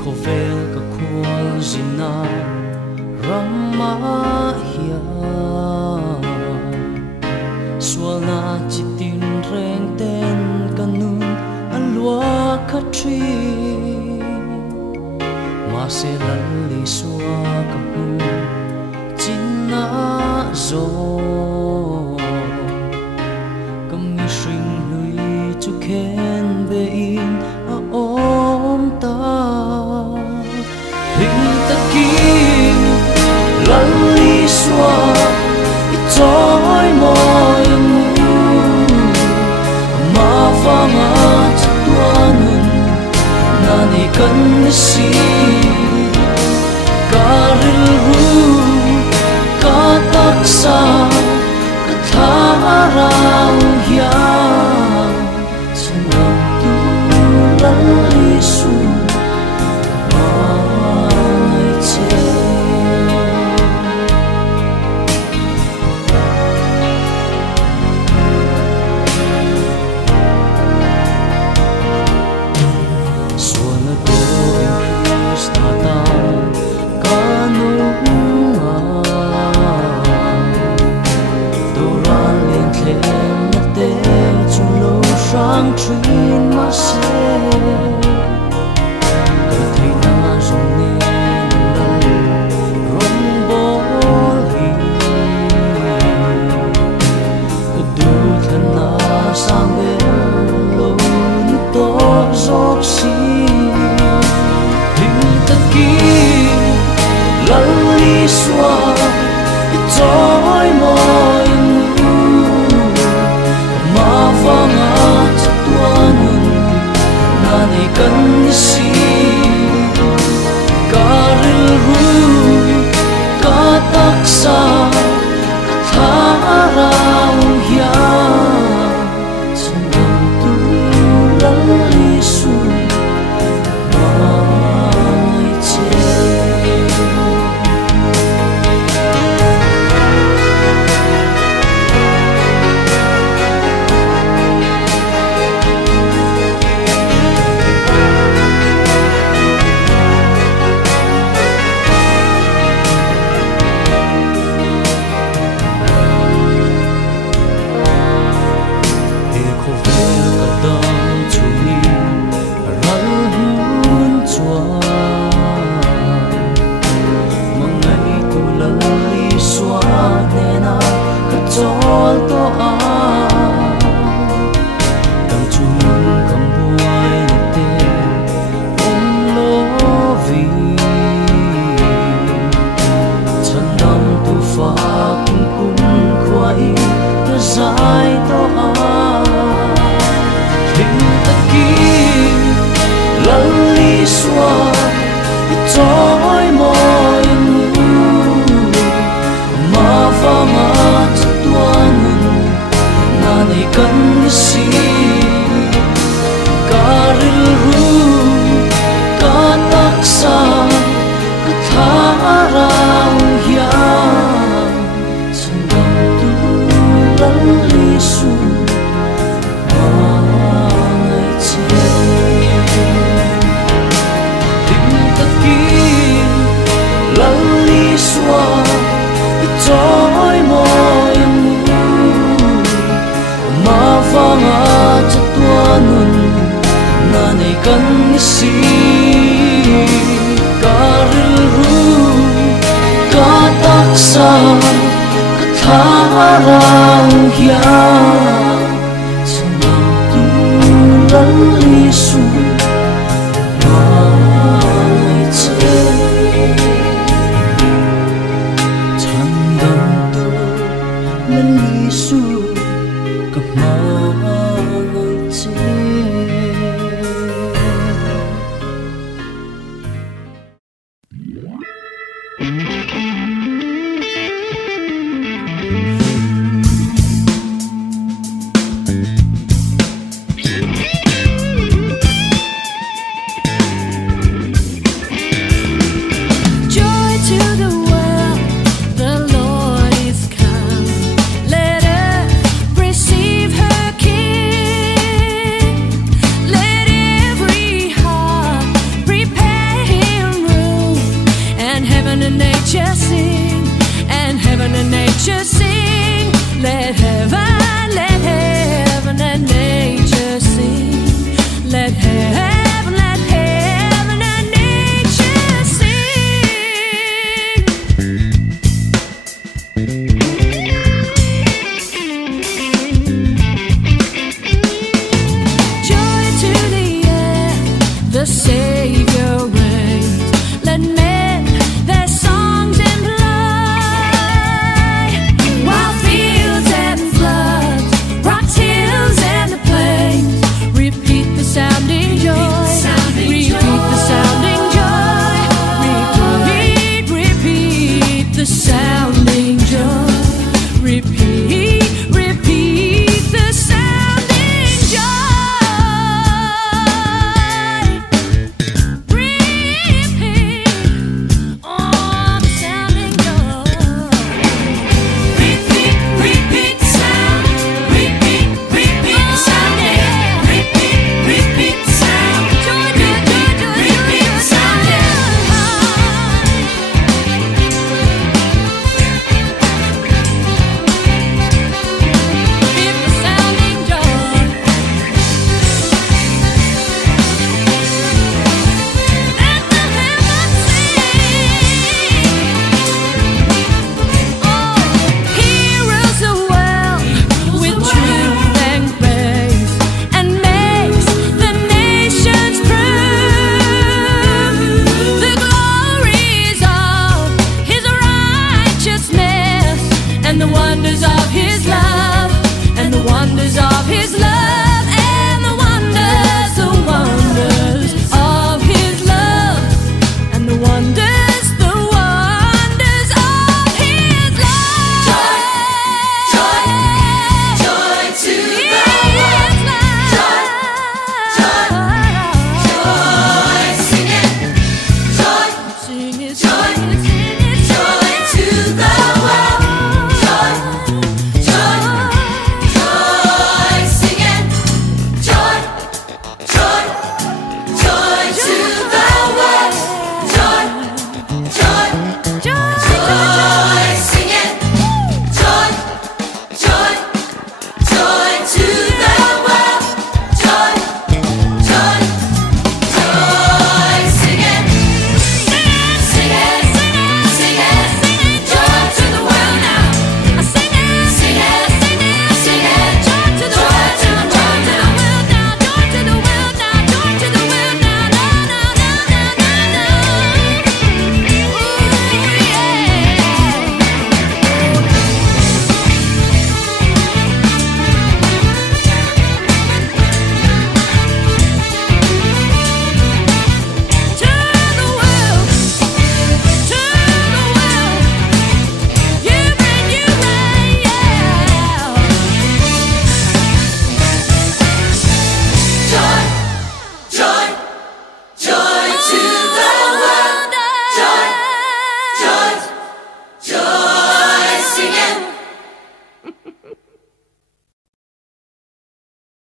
kho vel ka khwal zina rama hiya swalna chitin reng ten kanun alwa khatri ma se lalli swa ka hu chinna zo kam ni shring lui chu khen be in a om ta ring ta kim lalli swa i toy moi mu ma fanga tuanun na ni kan si karil ru ka taksa ka tharau ya sanam tu lalli su mai che suana to Krishna ta kanu doran len tlen na te chu lo sang trin ma se ka thei na zong ne lal rom bol hi ka du than na sang be lo ni to zok si ring ta ki lalli swa i toy moi mu ma fanga tuanun na ni kan si karil ru ka taksa ka tharau ya sanam tu lalli su mai che of his love.